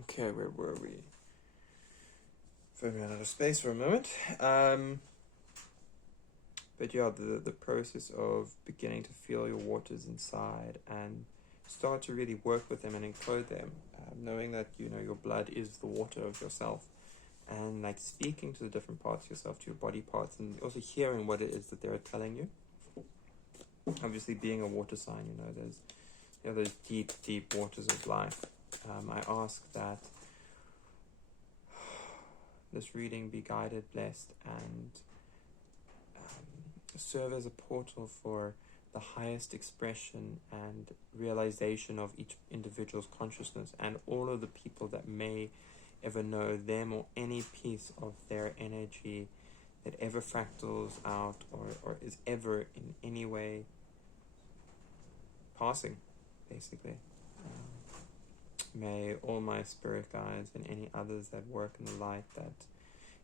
Okay, where were we? I ran out of space for a moment. But yeah, the process of beginning to feel your waters inside and start to really work with them and encode them, knowing that your blood is the water of yourself, and like speaking to the different parts of yourself, to your body parts, and also hearing what it is that they're telling you. Obviously, being a water sign, there's those deep waters of life. I ask that this reading be guided, blessed, and serve as a portal for the highest expression and realization of each individual's consciousness and all of the people that may ever know them or any piece of their energy that ever fractals out or is ever in any way passing, basically. May all my spirit guides and any others that work in the light, that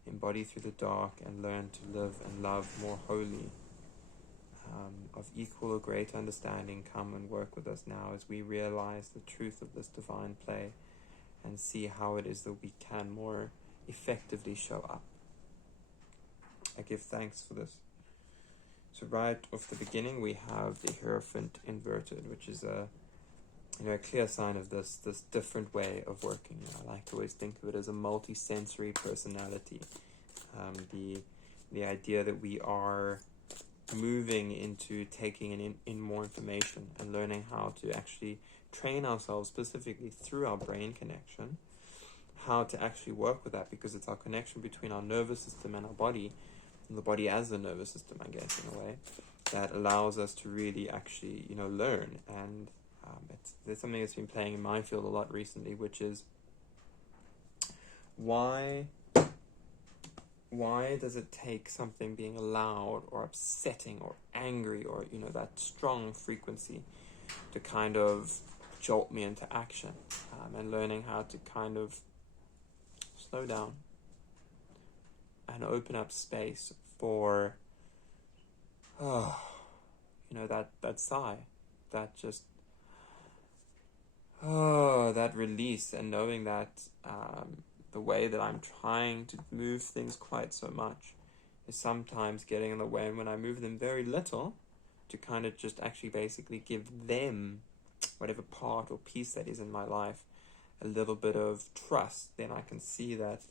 embody through the dark and learn to live and love more wholly, of equal or great understanding, come and work with us now as we realize the truth of this divine play and see how it is that we can more effectively show up. I give thanks for this. So right off the beginning, we have the Hierophant inverted, which is a clear sign of this different way of working. I like to always think of it as a multi-sensory personality. The idea that we are moving into taking in more information and learning how to actually train ourselves specifically through our brain connection, how to actually work with that, because it's our connection between our nervous system and our body, and the body as the nervous system, I guess, in a way, that allows us to really actually, learn. And there's something that's been playing in my field a lot recently, which is why does it take something being loud or upsetting or angry or that strong frequency to kind of jolt me into action, and learning how to kind of slow down and open up space for that sigh, that just that release, and knowing that the way that I'm trying to move things quite so much is sometimes getting in the way, and when I move them very little, to kind of just actually basically give them, whatever part or piece that is in my life, a little bit of trust, then I can see that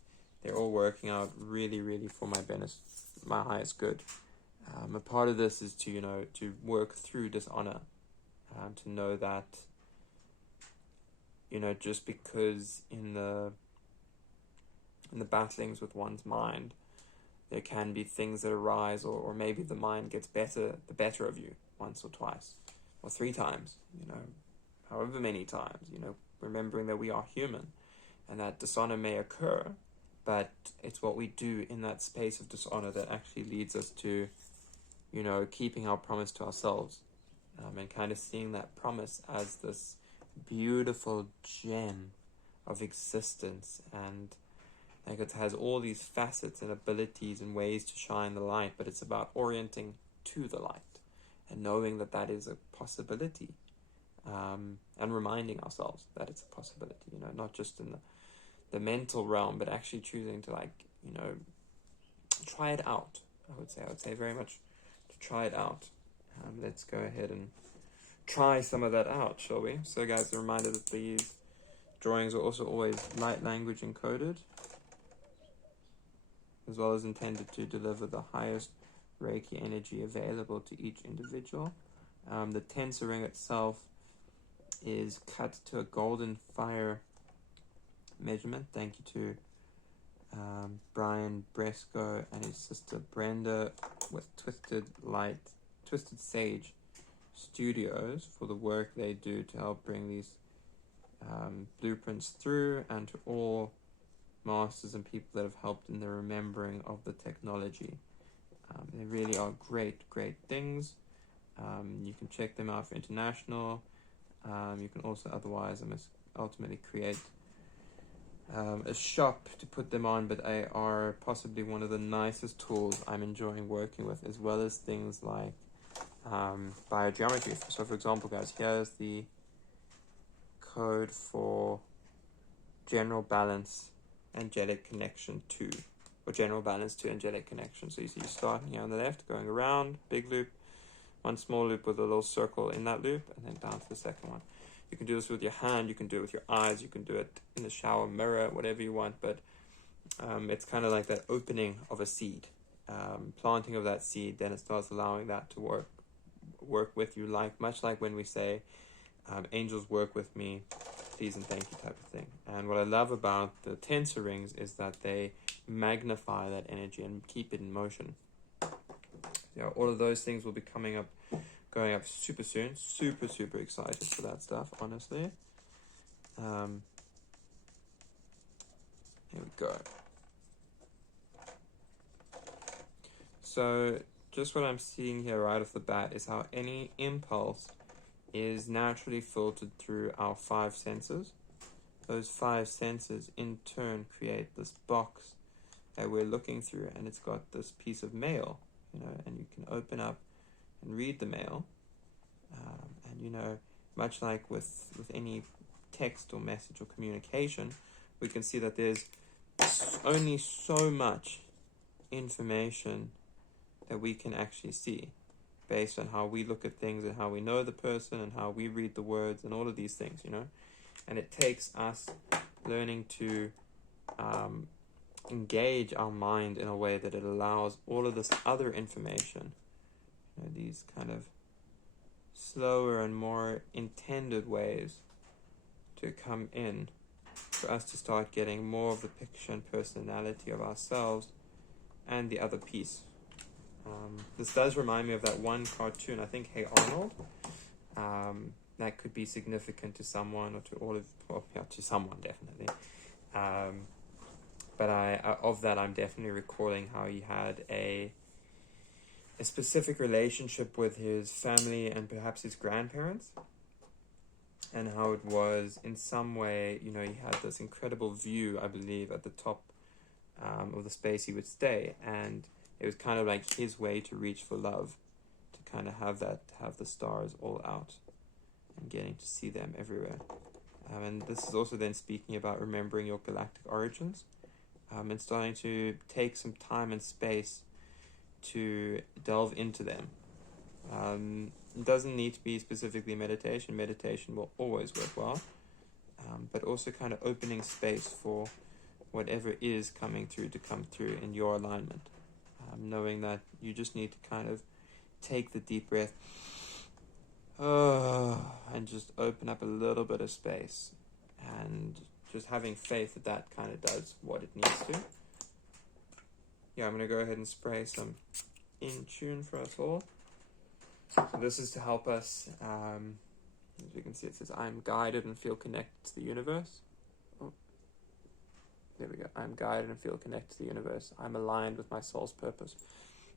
they're all working out really, really for my benefit, my highest good. A part of this is to work through dishonor, to know that just because in the battlings with one's mind, there can be things that arise, or maybe the mind gets the better of you once or twice or 3 times, however many times, remembering that we are human and that dishonor may occur, but it's what we do in that space of dishonor that actually leads us to, keeping our promise to ourselves, and kind of seeing that promise as this beautiful gem of existence, and like it has all these facets and abilities and ways to shine the light, but it's about orienting to the light and knowing that is a possibility, and reminding ourselves that it's a possibility, not just in the mental realm, but actually choosing to try it out. I would say very much to try it out. Let's go ahead and try some of that out, shall we? So guys, a reminder that these drawings are also always light language encoded, as well as intended to deliver the highest Reiki energy available to each individual. The tensor ring itself is cut to a golden fire measurement. Thank you to Brian Bresco and his sister Brenda with Twisted Sage Studios for the work they do to help bring these blueprints through, and to all masters and people that have helped in the remembering of the technology. They really are great things. You can check them out for international. You can also otherwise ultimately create a shop to put them on, but they are possibly one of the nicest tools I'm enjoying working with, as well as things like biogeometry. So for example, guys, here's the code for general balance, angelic connection to, or general balance to angelic connection. So you see, you starting here on the left, going around, big loop, one small loop with a little circle in that loop, and then down to the second one. You can do this with your hand, you can do it with your eyes, you can do it in the shower mirror, whatever you want, but it's kind of like that opening of a seed, planting of that seed, then it starts allowing that to work with you, much like when we say, angels work with me, please and thank you type of thing. And what I love about the tensor rings is that they magnify that energy and keep it in motion. All of those things will be going up super soon. Super excited for that stuff, honestly. Here we go. So just what I'm seeing here right off the bat is how any impulse is naturally filtered through our 5 senses. Those 5 senses in turn create this box that we're looking through, and it's got this piece of mail, and you can open up and read the mail. And much like with any text or message or communication, we can see that there's only so much information that we can actually see based on how we look at things and how we know the person and how we read the words and all of these things, and it takes us learning to engage our mind in a way that it allows all of this other information, these kind of slower and more intended ways to come in for us to start getting more of the picture and personality of ourselves and the other piece. This does remind me of that one cartoon, I think, Hey Arnold. That could be significant to someone or to all of, to someone definitely. But I'm definitely recalling how he had a specific relationship with his family and perhaps his grandparents, and how it was in some way, he had this incredible view, I believe, at the top of the space he would stay, and it was kind of like his way to reach for love, to kind of have the stars all out and getting to see them everywhere. And this is also then speaking about remembering your galactic origins, and starting to take some time and space to delve into them. It doesn't need to be specifically meditation. Meditation will always work well, but also kind of opening space for whatever is coming through to come through in your alignment. Knowing that you just need to kind of take the deep breath and just open up a little bit of space, and just having faith that kind of does what it needs to. I'm going to go ahead and spray some in tune for us all. So this is to help us, as you can see, it says, I'm guided and feel connected to the universe. There we go. I'm guided and feel connected to the universe. I'm aligned with my soul's purpose.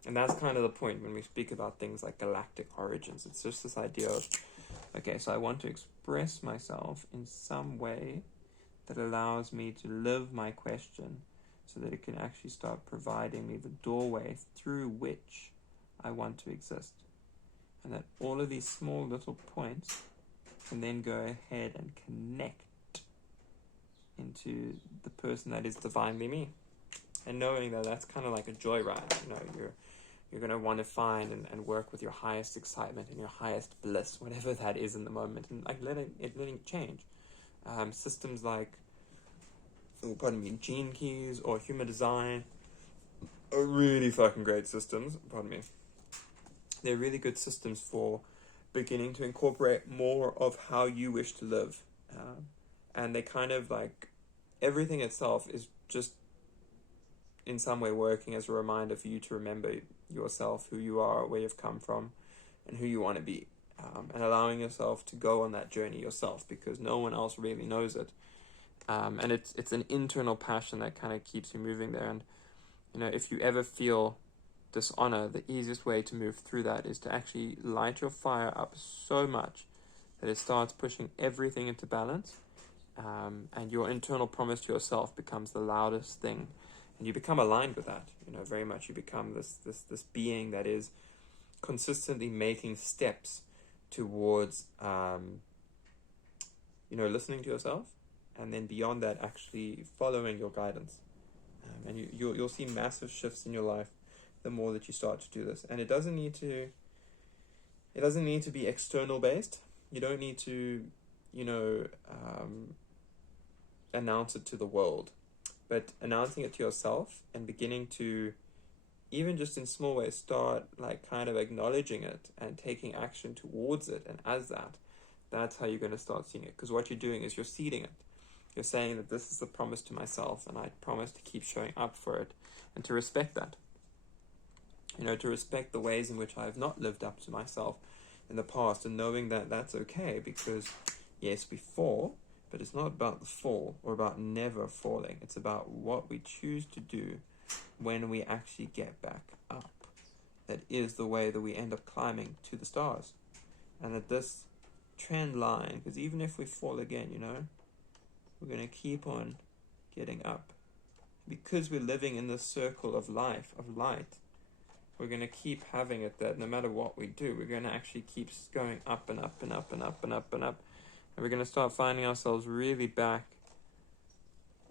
And that's kind of the point when we speak about things like galactic origins. It's just this idea of, okay, so I want to express myself in some way that allows me to live my question so that it can actually start providing me the doorway through which I want to exist. And that all of these small little points can then go ahead and connect into the person that is divinely me, and knowing that that's kind of like a joyride. You're going to want to find and work with your highest excitement and your highest bliss, whatever that is in the moment, and like letting it change. Systems like, gene keys or human design are really fucking great systems. They're really good systems for beginning to incorporate more of how you wish to live. And they kind of like, everything itself is just in some way working as a reminder for you to remember yourself, who you are, where you've come from, and who you want to be. And allowing yourself to go on that journey yourself, because no one else really knows it. And it's an internal passion that kind of keeps you moving there. And, if you ever feel dishonor, the easiest way to move through that is to actually light your fire up so much that it starts pushing everything into balance. And your internal promise to yourself becomes the loudest thing, and you become aligned with that. Very much you become this being that is consistently making steps towards listening to yourself and then beyond that, actually following your guidance. And you'll see massive shifts in your life the more that you start to do this. And it doesn't need to be external based. You don't need to, announce it to the world, but announcing it to yourself and beginning to, even just in small ways, start like kind of acknowledging it and taking action towards it. And as that's how you're going to start seeing it. Because what you're doing is you're seeding it. You're saying that this is the promise to myself, and I promise to keep showing up for it and to respect that. To respect the ways in which I have not lived up to myself in the past, and knowing that that's okay, because yes, we fall, but it's not about the fall or about never falling. It's about what we choose to do when we actually get back up. That is the way that we end up climbing to the stars. And that this trend line, because even if we fall again, we're going to keep on getting up. Because we're living in this circle of life, of light, we're going to keep having it that no matter what we do, we're going to actually keep going up and up and up and up and up and up. And we're going to start finding ourselves really back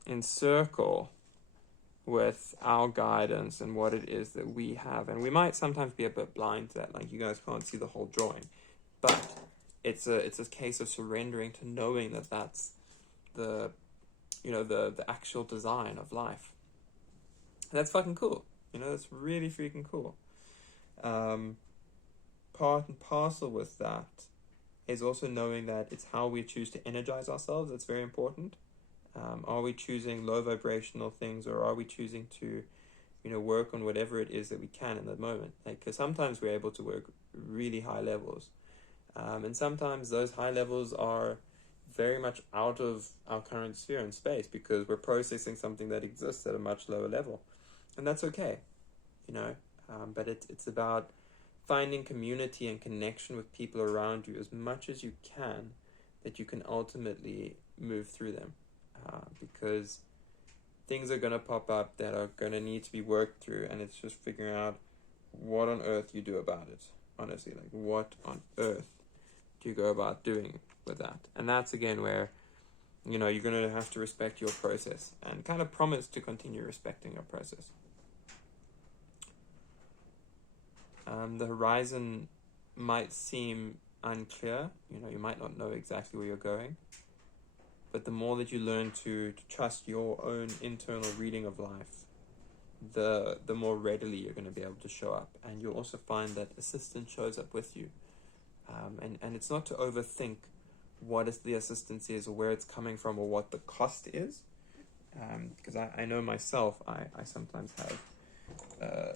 in circle with our guidance and what it is that we have. And we might sometimes be a bit blind to that, like you guys can't see the whole drawing. But it's a case of surrendering to knowing that that's the actual design of life. And that's fucking cool. That's really freaking cool. Part and parcel with that is also knowing that it's how we choose to energize ourselves. That's very important. Are we choosing low vibrational things, or are we choosing to, work on whatever it is that we can in that moment? Because sometimes we're able to work really high levels. And sometimes those high levels are very much out of our current sphere and space, because we're processing something that exists at a much lower level. And that's okay, but it's about finding community and connection with people around you as much as you can, that you can ultimately move through them. Because things are going to pop up that are going to need to be worked through, and it's just figuring out what on earth you do about it. Honestly, like what on earth do you go about doing with that? And that's again where, you're going to have to respect your process and kind of promise to continue respecting your process. The horizon might seem unclear. You might not know exactly where you're going. But the more that you learn to trust your own internal reading of life, the more readily you're going to be able to show up. And you'll also find that assistance shows up with you. And it's not to overthink what the assistance is, or where it's coming from, or what the cost is. Because I know myself, I sometimes have,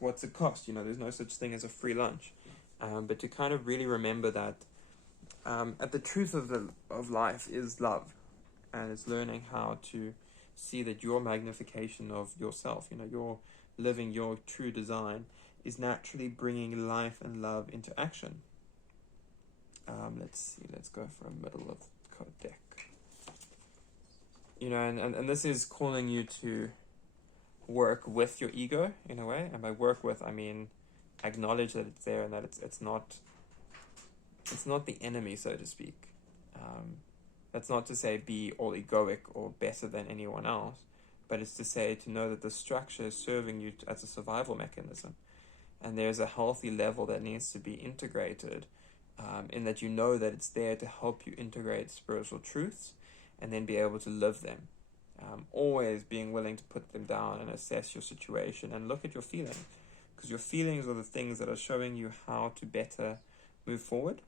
what's it cost? There's no such thing as a free lunch. But to kind of really remember that at the truth of life is love, and it's learning how to see that your magnification of yourself, your living your true design, is naturally bringing life and love into action. Let's see, let's go for a middle of the deck. And this is calling you to work with your ego in a way, and by work with I mean acknowledge that it's there, and that it's not the enemy, so to speak. That's not to say be all egoic or better than anyone else, but it's to say to know that the structure is serving you as a survival mechanism, and there's a healthy level that needs to be integrated, in that that it's there to help you integrate spiritual truths and then be able to live them. Always being willing to put them down and assess your situation and look at your feelings, because your feelings are the things that are showing you how to better move forward,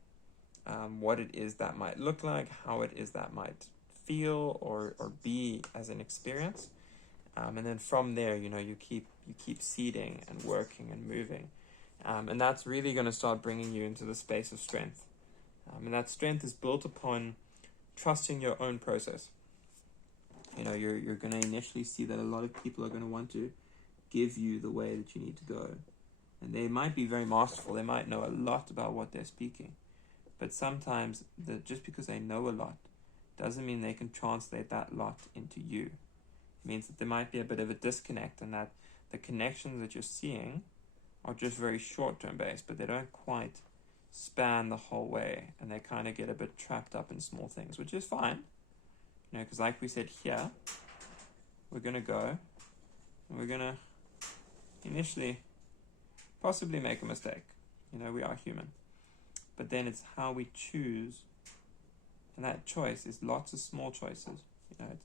what it is that might look like, how it is that might feel or be as an experience, and then from there, you keep seeding and working and moving, and that's really going to start bringing you into the space of strength, and that strength is built upon trusting your own process. You're going to initially see that a lot of people are going to want to give you the way that you need to go. And they might be very masterful. They might know a lot about what they're speaking. But sometimes, just because they know a lot, doesn't mean they can translate that lot into you. It means that there might be a bit of a disconnect, and that the connections that you're seeing are just very short-term based, but they don't quite span the whole way. And they kind of get a bit trapped up in small things, which is fine. Because like we said here, we're going to go and we're going to initially possibly make a mistake. We are human. But then it's how we choose, and that choice is lots of small choices.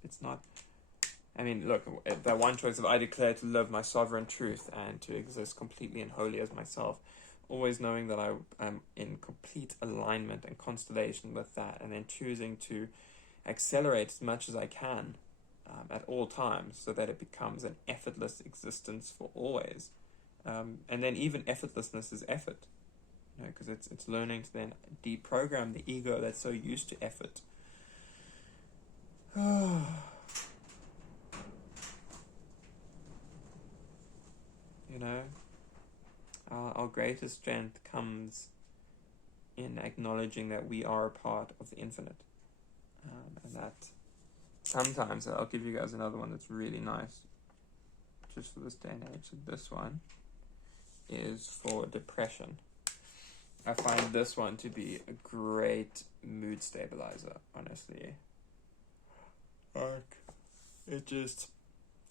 It's not, look, that one choice of I declare to live my sovereign truth and to exist completely and wholly as myself, always knowing that I am in complete alignment and constellation with that, and then choosing to accelerate as much as I can at all times so that it becomes an effortless existence for always. And then even effortlessness is effort, because it's learning to then deprogram the ego that's so used to effort. Our greatest strength comes in acknowledging that we are a part of the infinite. And that sometimes, I'll give you guys another one that's really nice, just for this day and age. So this one is for depression. I find this one to be a great mood stabilizer, honestly. It just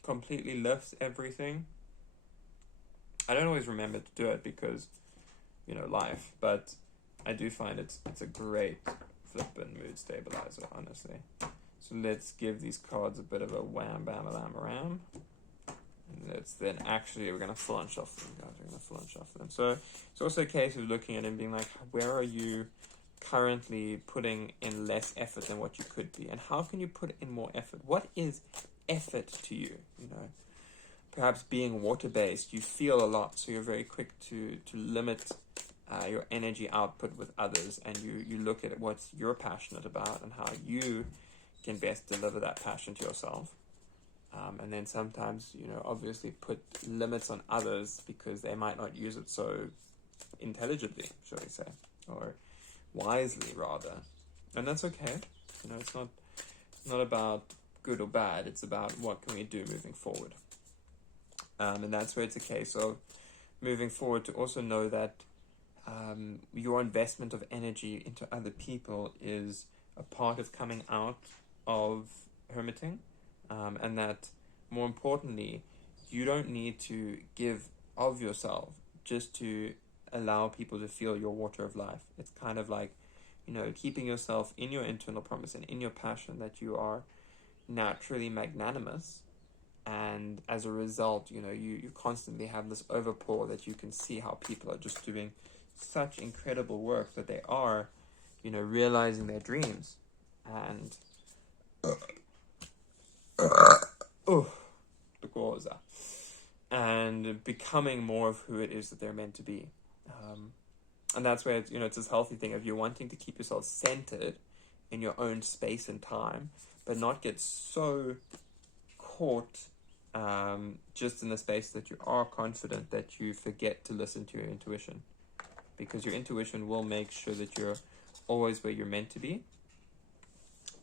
completely lifts everything. I don't always remember to do it because, life, but I do find it's a great flippin' mood stabilizer, honestly. So let's give these cards a bit of a wham, bam, a lam, a ram. And let's then we're going to full on shuffle them, guys. We're going to full on shuffle them. So it's also a case of looking at it and being like, where are you currently putting in less effort than what you could be? And how can you put in more effort? What is effort to you? Perhaps being water-based, you feel a lot, so you're very quick to limit your energy output with others, and you look at what you're passionate about and how you can best deliver that passion to yourself. And then sometimes, obviously put limits on others because they might not use it so intelligently, shall we say, or wisely rather. And that's okay. It's not about good or bad. It's about what can we do moving forward. And that's where it's a case of moving forward to also know that your investment of energy into other people is a part of coming out of hermiting, and that more importantly, you don't need to give of yourself just to allow people to feel your water of life. It's kind of like, keeping yourself in your internal promise and in your passion that you are naturally magnanimous. And as a result, you constantly have this overpour that you can see how people are just doing such incredible work, that they are, realizing their dreams and and becoming more of who it is that they're meant to be. And that's where it's this healthy thing of you wanting to keep yourself centered in your own space and time, but not get so caught just in the space that you are confident that you forget to listen to your intuition, because your intuition will make sure that you're always where you're meant to be,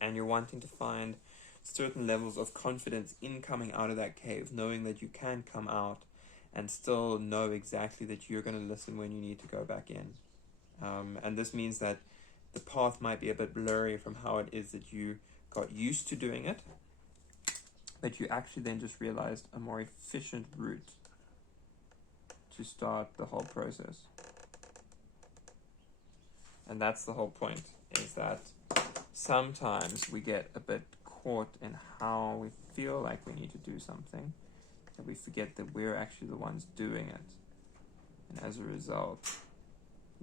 and you're wanting to find certain levels of confidence in coming out of that cave, knowing that you can come out and still know exactly that you're going to listen when you need to go back in. And this means that the path might be a bit blurry from how it is that you got used to doing it, but you actually then just realized a more efficient route to start the whole process. And that's the whole point, is that sometimes we get a bit caught in how we feel like we need to do something, and we forget that we're actually the ones doing it. And as a result,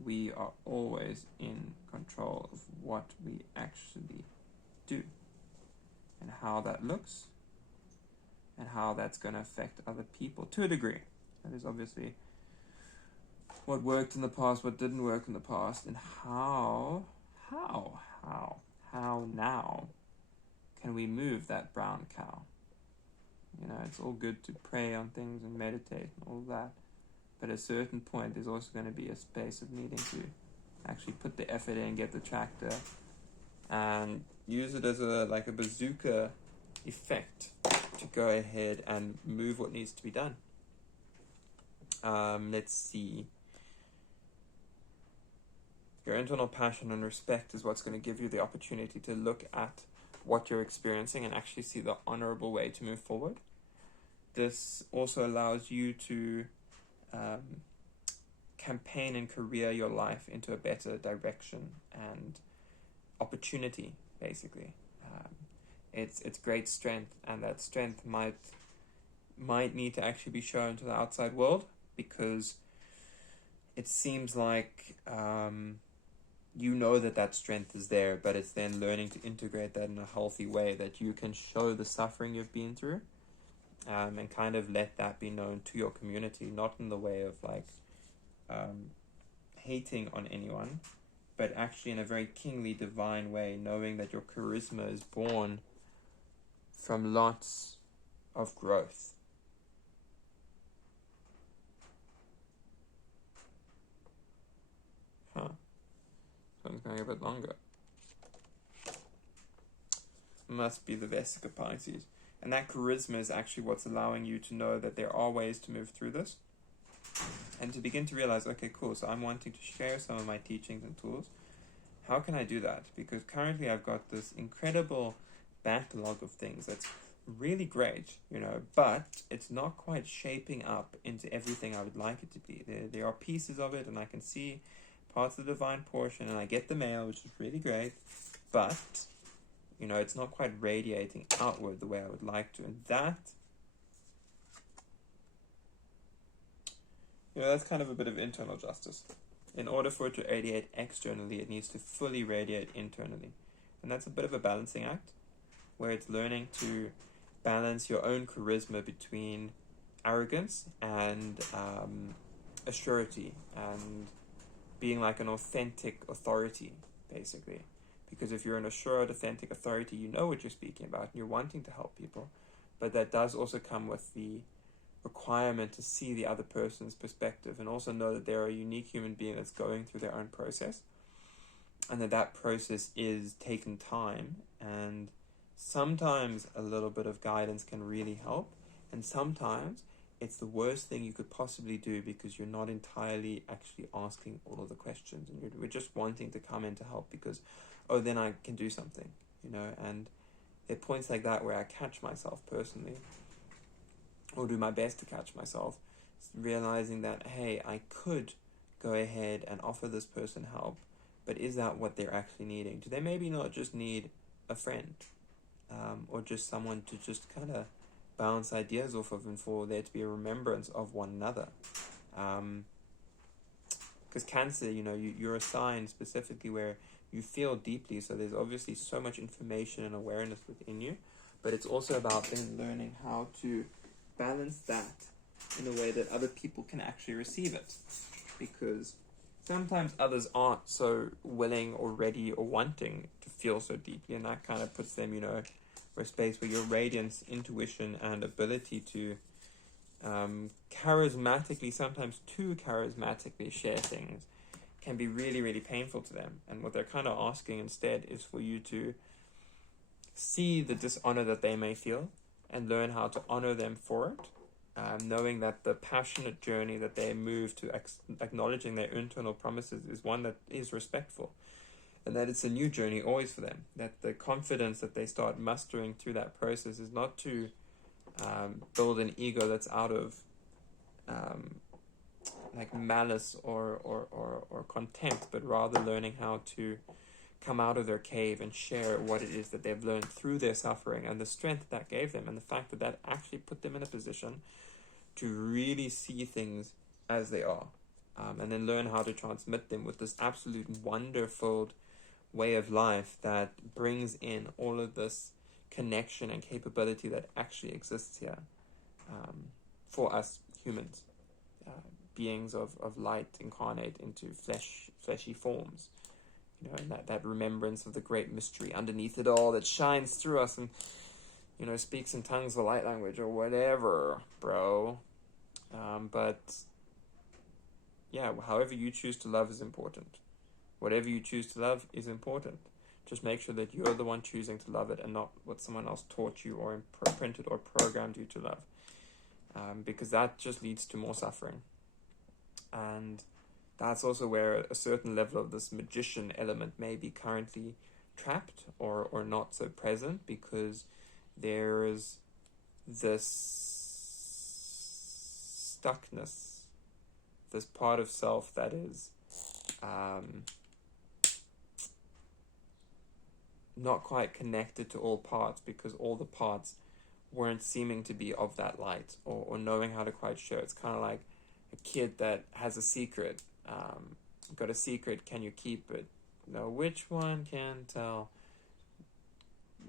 we are always in control of what we actually do, and how that looks, and how that's going to affect other people to a degree. And there's obviously what worked in the past, what didn't work in the past, and how now can we move that brown cow? It's all good to pray on things and meditate and all that, but at a certain point there's also going to be a space of needing to actually put the effort in, get the tractor, and use it as a bazooka effect to go ahead and move what needs to be done. Let's see. Your internal passion and respect is what's going to give you the opportunity to look at what you're experiencing and actually see the honorable way to move forward. This also allows you to campaign and career your life into a better direction and opportunity, basically. It's great strength, and that strength might need to actually be shown to the outside world, because it seems like you know that strength is there, but it's then learning to integrate that in a healthy way, that you can show the suffering you've been through, and kind of let that be known to your community, not in the way of like hating on anyone, but actually in a very kingly, divine way, knowing that your charisma is born from lots of growth. One's going a bit longer. Must be the Vesica Pisces. And that charisma is actually what's allowing you to know that there are ways to move through this. And to begin to realize, okay, cool, so I'm wanting to share some of my teachings and tools. How can I do that? Because currently I've got this incredible backlog of things that's really great, but it's not quite shaping up into everything I would like it to be. There are pieces of it, and I can see parts of the divine portion, and I get the mail, which is really great, but it's not quite radiating outward the way I would like to. And that's kind of a bit of internal justice. In order for it to radiate externally, it needs to fully radiate internally. And that's a bit of a balancing act, where it's learning to balance your own charisma between arrogance and assurity, and being like an authentic authority, basically. Because if you're an assured, authentic authority, you know what you're speaking about, and you're wanting to help people. But that does also come with the requirement to see the other person's perspective, and also know that they're a unique human being that's going through their own process, and that process is taking time, and sometimes a little bit of guidance can really help, and sometimes it's the worst thing you could possibly do, because you're not entirely actually asking all of the questions, and we're just wanting to come in to help because, then I can do something, and there are points like that where I catch myself personally, or do my best to catch myself, realizing that, hey, I could go ahead and offer this person help, but is that what they're actually needing? Do they maybe not just need a friend, or just someone to just kind of bounce ideas off of, and for there to be a remembrance of one another? Because Cancer, you're a sign specifically where you feel deeply, so there's obviously so much information and awareness within you, but it's also about then learning how to balance that in a way that other people can actually receive it, because sometimes others aren't so willing or ready or wanting to feel so deeply, and that kind of puts them, for a space where your radiance, intuition, and ability to charismatically, sometimes too charismatically share things can be really, really painful to them. And what they're kind of asking instead is for you to see the dishonor that they may feel and learn how to honor them for it, knowing that the passionate journey that they move to acknowledging their internal promises is one that is respectful, and that it's a new journey always for them, that the confidence that they start mustering through that process is not to build an ego that's out of like malice or contempt, but rather learning how to come out of their cave and share what it is that they've learned through their suffering, and the strength that gave them, and the fact that actually put them in a position to really see things as they are, and then learn how to transmit them with this absolute wonderful way of life that brings in all of this connection and capability that actually exists here, for us humans, beings of light incarnate into fleshy forms, and that remembrance of the great mystery underneath it all that shines through us and, speaks in tongues of light language or whatever, bro. But yeah, however you choose to love is important. Whatever you choose to love is important. Just make sure that you're the one choosing to love it, and not what someone else taught you or imprinted or programmed you to love, because that just leads to more suffering. And that's also where a certain level of this magician element may be currently trapped or not so present, because there is this stuckness, this part of self that is not quite connected to all parts, because all the parts weren't seeming to be of that light, or knowing how to quite show. It's kind of like a kid that has a secret. Got a secret, can you keep it? No, which one can tell?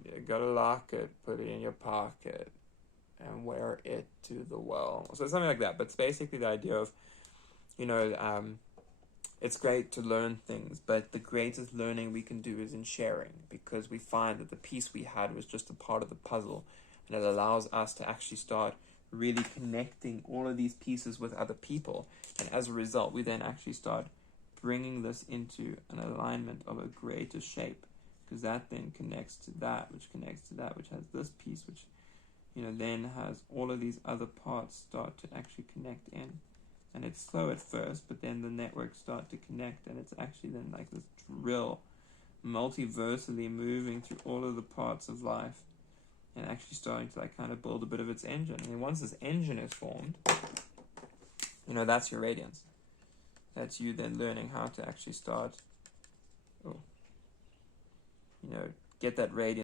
You gotta lock it, put it in your pocket, and wear it to the well. So something like that. But it's basically the idea of, it's great to learn things, but the greatest learning we can do is in sharing, because we find that the piece we had was just a part of the puzzle, and it allows us to actually start really connecting all of these pieces with other people. And as a result, we then actually start bringing this into an alignment of a greater shape, because that then connects to that, which connects to that, which has this piece, which then has all of these other parts start to actually connect in. And it's slow at first, but then the networks start to connect, and it's actually then like this drill, multiversally moving through all of the parts of life, and actually starting to kind of build a bit of its engine. And then once this engine is formed, that's your radiance. That's you then learning how to actually start, get that radiance